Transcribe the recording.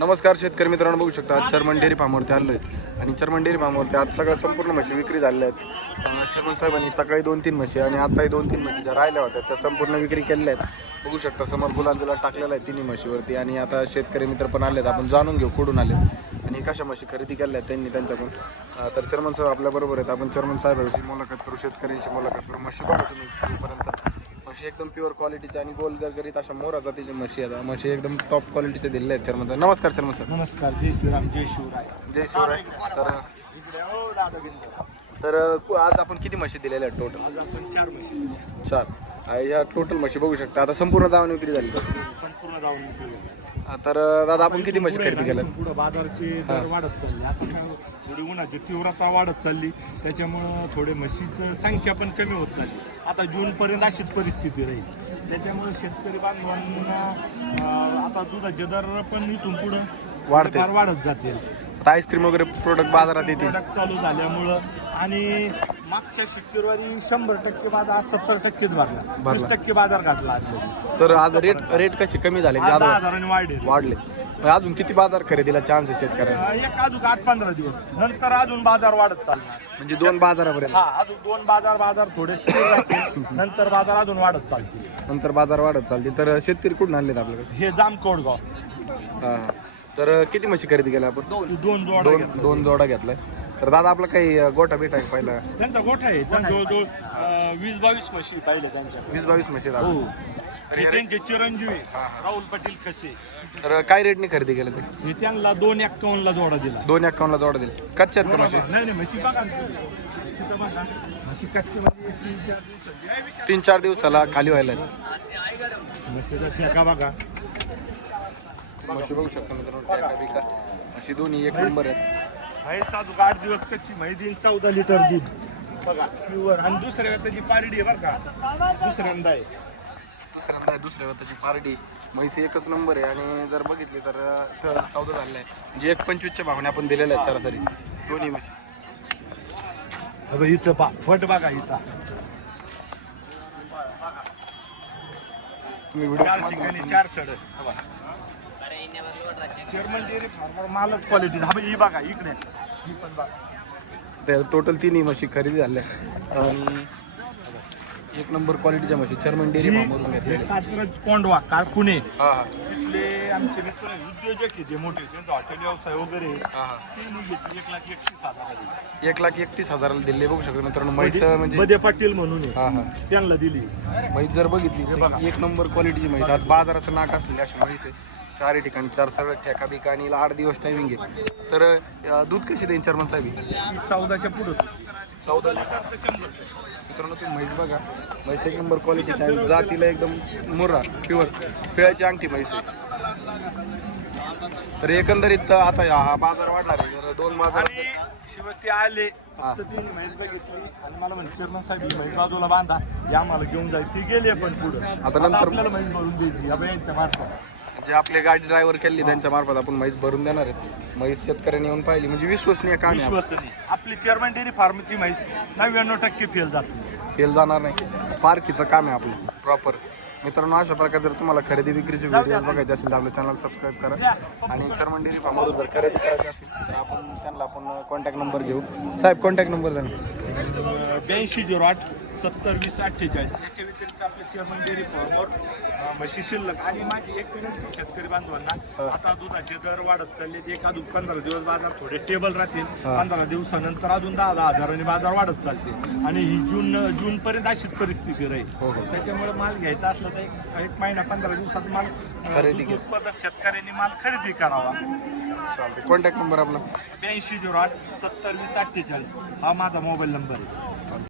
नमस्कार शेतकरी मित्रांनो बघू शकता आज चर्मन डेअरी फार्मवरती आलो आहे आणि चर्मन डेअरी फार्मवरती आज सगळ्या संपूर्ण म्हशी विक्री झाल्या आहेत. चर्मन साहेबांनी सकाळी दोन तीन म्हशी आणि आताही दोन तीन म्हशी ज्या राहिल्या होत्या त्या संपूर्ण विक्री केलेल्या आहेत. बघू शकता समोर गुलांजुला टाकलेला आहे तिन्ही म्हशीवरती आणि आता शेतकरी मित्र पण आलेत. आपण जाणून घेऊ कुठून आले आणि कशा म्हशी खरेदी केल्या आहेत त्यांनी त्यांच्याकडून. तर चर्मन साहेब आपल्याबरोबर आहेत. आपण चर्मन साहेबांशी मुलाखत करू शेतकऱ्यांची मुलाखत करू. म्हशी बघा तुम्ही म्हशी एकदम प्युअर क्वालिटीची आणि गोल गरगरीत अशा मोरा जातीची म्हशी आहेत. म्हशी एकदम टॉप क्वालिटीचे दिलेले आहेत साहेब नमस्कार चर्मन साहेब नमस्कार जय श्रीराम जय शिवराय. जय शिवराय. तर इकडे हो. तर आज आपण किती म्हशी दिलेल्या आहेत टोटल आज आपण चार म्हशी दिल्या. चार. या टोटल म्हशी बघू शकता. आता संपूर्ण दावण विक्री झाली. संपूर्ण उपयोग आहे. आ, तर दादा आपण किती म्हशी खरेदी केल्या पुढे बाजाराची दर वाढत चालली. आता काय थोडी उन्हाची तीव्रता वाढत चालली. त्याच्यामुळं थोडे म्हशीचं संख्या पण कमी होत चालली. आता जून पर्यंत अशीच परिस्थिती राहील. त्याच्यामुळे शेतकरी बांधवांना आता दुधाचे दर पण इथून पुढं वाढतील. फार वाढत जातील. आता आईस्क्रीम वगैरे प्रोडक्ट बाजारात येतील. प्रोडक्ट चालू झाल्यामुळं आणि मागच्या शुक्रवारी शंभर टक्के बाजार सत्तर टक्केच भरला. भरला. वीस टक्के बाजार घातला आज लगेच. तर आज रेट रेट कशी कमी झाले? आज दहा जादा हजारांनी वाढले. वाढले अजून किती बाजार खरेदीला चान्स आहे शेतकऱ्यांना? एक अजून आठ पंधरा दिवस. नंतर अजून बाजार वाढत चालणार म्हणजे दोन बाजारापर्यंत. हा अजून दोन बाजार बाजार थोडे स्थिर राहतील. नंतर बाजार अजून वाढत चालतील. नंतर बाजार वाढत चालते तर शेतकरी कुठून आणलेत आपल्याकडे? हे जाम कोडगाव हा हा. तर किती म्हशी खरेदी केल्या आपण? दोन. दोन जोडा दोन घेतला. दोन जोडा घेतलाय. तर दादा आपला काही गोठा बिटा आहे पहिला? त्यांचा गोठा आहे. त्यांचा जवळजवळ अं, वीस बावीस म्हशी पाहिले त्यांच्या. वीस बावीस म्हशी आहेत हो. त्यांचे चिरंजीवी राहुल पाटील कसे? तर काय रेटने खरेदी केलं ते? हे त्यांना दोन एक्कावन्न ला जोडा दिला. दोन अकाउंटला जोडा दिले. कच्चे आहेत का म्हशी? नाही नाही म्हशी बघा ना तुम्ही. म्हशी तर बघा. म्हशी कच्ची म्हणजे तीन चार दिवसाची. आहे विषय. तीन चार दिवसाला खाली व्हायला आहेत. म्हशीचा ठेका बघा. म्हशी बघू शकता मित्रांनो टॅका बिका. म्हशी दोन्ही एक नंबर आहेत. आहे साधू आठ दिवस कच्ची म्हैस देईन चौदा लिटर दूध. बघा प्युअर आणि दुसऱ्या त्याची पारडी आहे बरं का. दुसऱ्यांदा आहे. दुसऱ्यांदा आहे दुसऱ्या त्याची पार्टी म्हैस एकच नंबर आहे आणि जर बघितली तर सौदा झालेला आहे. म्हणजे एक पंचवीसच्या भावने आपण दिलेल्या आहेत सरासरी. दोन्ही म्हशी. अगं हिचं पा फट बघा हिचा. तुम्ही व्हिडिओ चार सड. चेअरमन डेअरी फार्मर मालच क्वालिटी हा ही बघा इकडे. ही पण बघा. टोटल तिन्ही म्हशी खरेदी झाल्या. आणि एक नंबर क्वालिटीच्या म्हशी चर्मन डेअरी फार्मवरून कात्रज कोंडवा कारकुने. हा हा. तिथले आमचे मित्र आहे, उद्योजक आहे जे मोठे त्यांचा हॉटेल व्यवसाय वगैरे. आहे. हा हा. ते एक लाख एकतीस हजार. एक लाख एकतीस हजाराला दिले. बघू शकतो मित्रांनो म्हैस म्हणजे बदे पाटील म्हणून आहे. हा हा. त्यांना दिली. म्हैस जर बघितली तर एक नंबर क्वालिटीची म्हैस आज बाजाराचं नाक असलेली अशी म्हैस आहे. चारही ठिकाणी चार सगळं ठेका बिका आणि हिला आठ दिवस टायमिंग आहे. तर अं, दूध कशी देईन चर्मन साहेब? चौदाच्या पुढं चौदा मित्रांनो तुम्ही म्हैस बघा. म्हैस एक नंबर क्वालिटीची आहे. जातीला एकदम मुर्रा प्युअर पिळाची अंगठी म्हैस आहे. तर एकंदरीत आता हा हा बाजार वाढणार आहे. दोन बाजार आणि शिवाय ते आले. फक्त म्हैस बघितली. आणि मला म्हणजे चेअरमन साहेब ही म्हैस बाजूला बांधा. या आम्हाला घेऊन जाईल ती गेली पण पुढं. आता नंतर- आपल्याला म्हैस भरून द्यायची या बायांच्या मार्फत जे आपले गाडी ड्रायव्हर केली त्यांच्या मार्फत आपण म्हैस भरून देणार आहेत. म्हैस शेतकऱ्यांनी येऊन पाहिली म्हणजे विश्वसनीय काम आहे. आपली चेअरमन डेअरी फार्मची म्हैस नव्याण्णव टक्के फेल जाते. फेल जाणार नाही. पार्कीचं काम आहे आपलं प्रॉपर मित्रांनो अशा प्रकारे जर तुम्हाला खरेदी विक्रीचे व्हिडिओ बघायचे असेल तर आपल्या चॅनल सबस्क्राईब करा. आणि चर्मन डेअरी फार्ममधून जर खरेदी करायची असेल तर आपण त्यांना आपण कॉन्टॅक्ट नंबर घेऊ. साहेब कॉन्टॅक्ट नंबर द्या. ब्याऐंशी झिरो आठ सत्तर वीस अठ्ठेचाळीस. याच्या व्यतिरिक्त आपल्या चेअरमन डेअरी फार्मवर म्हशी शिल्लक आणि माझी एक विनंती शेतकरी बांधवांना. आता दुधाचे दर वाढत चालले एक अजून पंधरा दिवस बाजार थोडे स्टेबल राहतील. पंधरा दिवसानंतर अजून दहा दहा हजारांनी बाजार वाढत चालते. आणि ही जून जून पर्यंत अशीच परिस्थिती हो, राहील. हो. त्याच्यामुळे माल घ्यायचा असला तर एक एक महिना पंधरा दिवसात माल खरेदी. उत्पादक शेतकऱ्यांनी माल खरेदी करावा. चालते कॉन्टॅक्ट नंबर आपला. ब्याऐंशी झिरो आठ सत्तर वीस अठ्ठेचाळीस. हा माझा मोबाईल नंबर आहे.